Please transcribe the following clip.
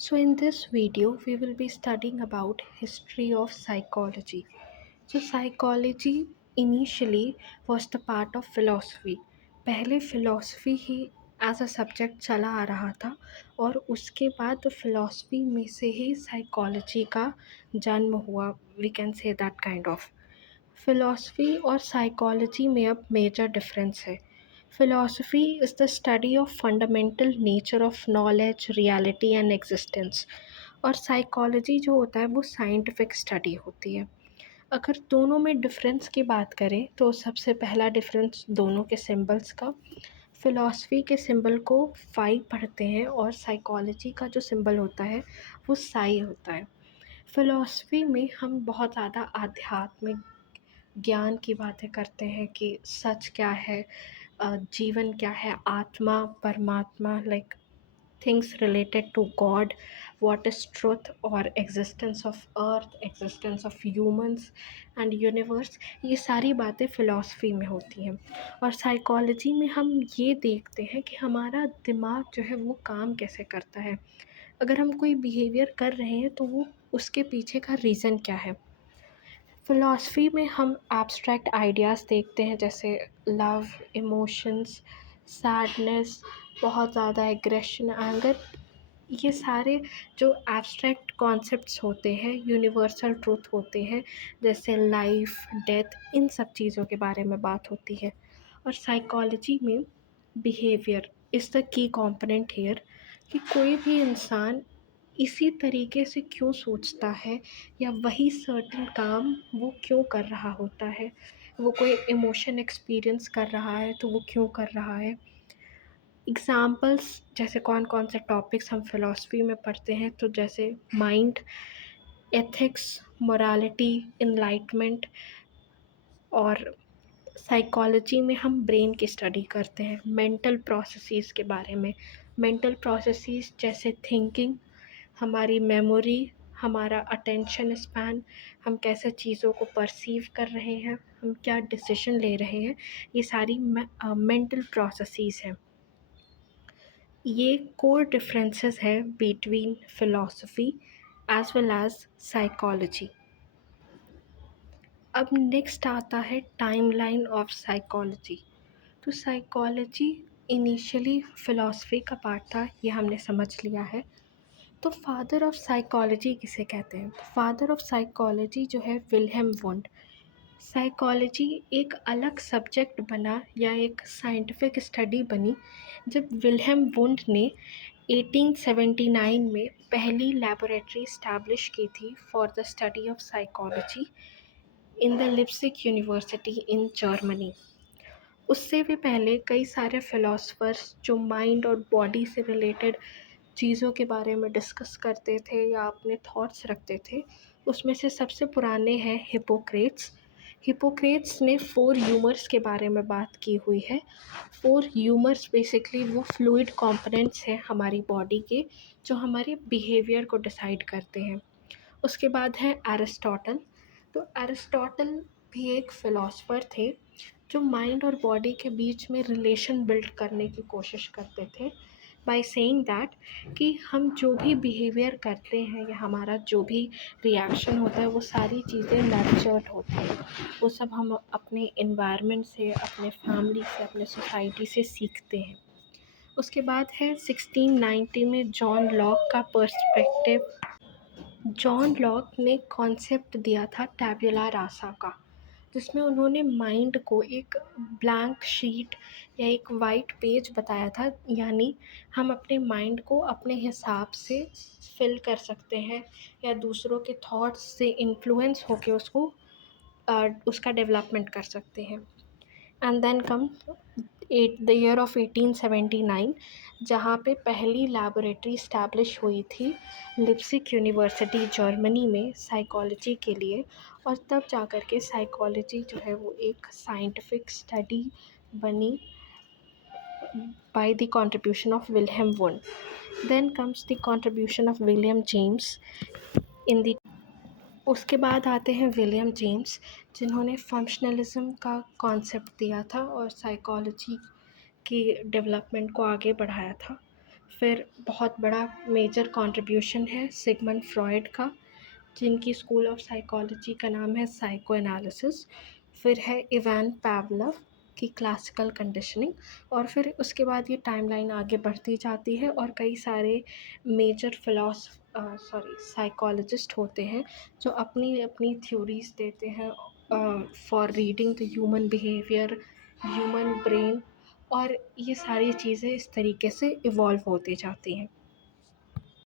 So in this video we will be studying about history of psychology. So psychology initially was the part of philosophy. पहले philosophy ही as a subject चला आ रहा था और उसके बाद philosophy में से ही psychology का जन्म हुआ. We can say that kind of. Philosophy और साइकोलॉजी में अब मेजर डिफरेंस है. Philosophy is the study of fundamental nature of knowledge, reality and existence. और साइकोलॉजी जो होता है वो साइंटिफिक स्टडी होती है. अगर दोनों में डिफरेंस की बात करें तो सबसे पहला डिफरेंस दोनों के सिंबल्स का. फ़िलॉसफ़ी के सिंबल को फाई पढ़ते हैं और साइकोलॉजी का जो सिंबल होता है वो साई होता है. फ़िलॉसफ़ी में हम बहुत ज़्यादा आध्यात्मिक ज्ञान की बातें करते हैं कि सच क्या है, जीवन क्या है, आत्मा, परमात्मा, like things related to god, what is truth और existence of earth, existence of humans and universe. ये सारी बातें फ़िलॉसफी में होती हैं. और साइकोलॉजी में हम ये देखते हैं कि हमारा दिमाग जो है वो काम कैसे करता है. अगर हम कोई बिहेवियर कर रहे हैं तो वो उसके पीछे का रीज़न क्या है. फ़िलॉसफ़ी में हम एब्स्ट्रैक्ट आइडियाज़ देखते हैं जैसे लव, इमोशंस, सैडनेस, बहुत ज़्यादा एग्रेशन, एंगर. ये सारे जो एब्स्ट्रैक्ट कॉन्सेप्ट्स होते हैं यूनिवर्सल ट्रुथ होते हैं जैसे लाइफ, डेथ, इन सब चीज़ों के बारे में बात होती है. और साइकोलॉजी में behaviour is the key component here कि कोई भी इंसान इसी तरीके से क्यों सोचता है या वही सर्टेन काम वो क्यों कर रहा होता है. वो कोई इमोशन एक्सपीरियंस कर रहा है तो वो क्यों कर रहा है. एग्ज़ाम्पल्स जैसे कौन कौन से टॉपिक्स हम फ़िलॉसफ़ी में पढ़ते हैं तो जैसे माइंड, एथिक्स, मोरालिटी, एनलाइटमेंट. और साइकोलॉजी में हम ब्रेन की स्टडी करते हैं मेंटल प्रोसेसेस के बारे में. मेंटल प्रोसेसेस जैसे थिंकिंग, हमारी मेमोरी, हमारा अटेंशन स्पैन, हम कैसे चीज़ों को परसीव कर रहे हैं, हम क्या डिसीजन ले रहे हैं, ये सारी मेंटल प्रोसेसेस हैं. ये कोर डिफरेंसेस है between philosophy as well as psychology. अब नेक्स्ट आता है टाइमलाइन ऑफ साइकोलॉजी. तो साइकोलॉजी इनिशियली फ़िलॉसफी का पार्ट था, ये हमने समझ लिया है. तो फादर ऑफ साइकोलॉजी किसे कहते हैं. फादर ऑफ साइकोलॉजी जो है विल्हेम वुंड. साइकोलॉजी एक अलग सब्जेक्ट बना या एक साइंटिफिक स्टडी बनी जब विल्हेम वुंड ने 1879 में पहली लैबोरेटरी इस्टेब्लिश की थी for the study of psychology in the Leipzig university in Germany. उससे भी पहले कई सारे फ़िलासफ़र्स जो माइंड और बॉडी से रिलेटेड चीज़ों के बारे में डिस्कस करते थे या अपने थॉट्स रखते थे. उसमें से सबसे पुराने हैं हिपोक्रेट्स. हिपोक्रेट्स ने 4 ह्यूमर्स के बारे में बात की हुई है. 4 ह्यूमर्स बेसिकली वो फ्लूइड कंपोनेंट्स हैं हमारी बॉडी के जो हमारे बिहेवियर को डिसाइड करते हैं. उसके बाद है एरिस्टोटल. तो एरिस्टोटल भी एक फ़िलासफ़र थे जो माइंड और बॉडी के बीच में रिलेशन बिल्ड करने की कोशिश करते थे बाय सेइंग दैट कि हम जो भी बिहेवियर करते हैं या हमारा जो भी रिएक्शन होता है वो सारी चीज़ें नर्चर्ड होती हैं. वो सब हम अपने एनवायरनमेंट से, अपने फैमिली से, अपने सोसाइटी से सीखते हैं. उसके बाद है 1690 में जॉन लॉक ने कॉन्सेप्ट दिया था टैब्यूला रासा का, जिसमें उन्होंने माइंड को एक ब्लैंक शीट या एक वाइट पेज बताया था. यानी हम अपने माइंड को अपने हिसाब से फिल कर सकते हैं या दूसरों के थॉट्स से इन्फ्लुएंस होकर उसका डेवलपमेंट कर सकते हैं. And then come the year of 1879 जहाँ पे पहली लैबोरेटरी इस्टेब्लिश हुई थी लिप्सिक यूनिवर्सिटी जर्मनी में साइकोलॉजी के लिए. और तब जा कर के साइकोलॉजी जो है वो एक साइंटिफिक स्टडी बनी by the contribution of Wilhelm Wundt. Then comes the contribution of William James in the. उसके बाद आते हैं विलियम जेम्स जिन्होंने फंक्शनलिज्म का कॉन्सेप्ट दिया था और साइकोलॉजी की डेवलपमेंट को आगे बढ़ाया था. फिर बहुत बड़ा मेजर कंट्रीब्यूशन है सिगमंड फ्रॉइड का, जिनकी स्कूल ऑफ साइकोलॉजी का नाम है साइको एनालिसिस। फिर है इवान पावलव की क्लासिकल कंडीशनिंग। और फिर उसके बाद ये टाइमलाइन आगे बढ़ती जाती है और कई सारे मेजर साइकोलॉजिस्ट होते हैं जो अपनी अपनी थ्योरीज देते हैं for reading the human behaviour, human brain. और ये सारी चीज़ें इस तरीके से इवॉल्व होती जाती हैं।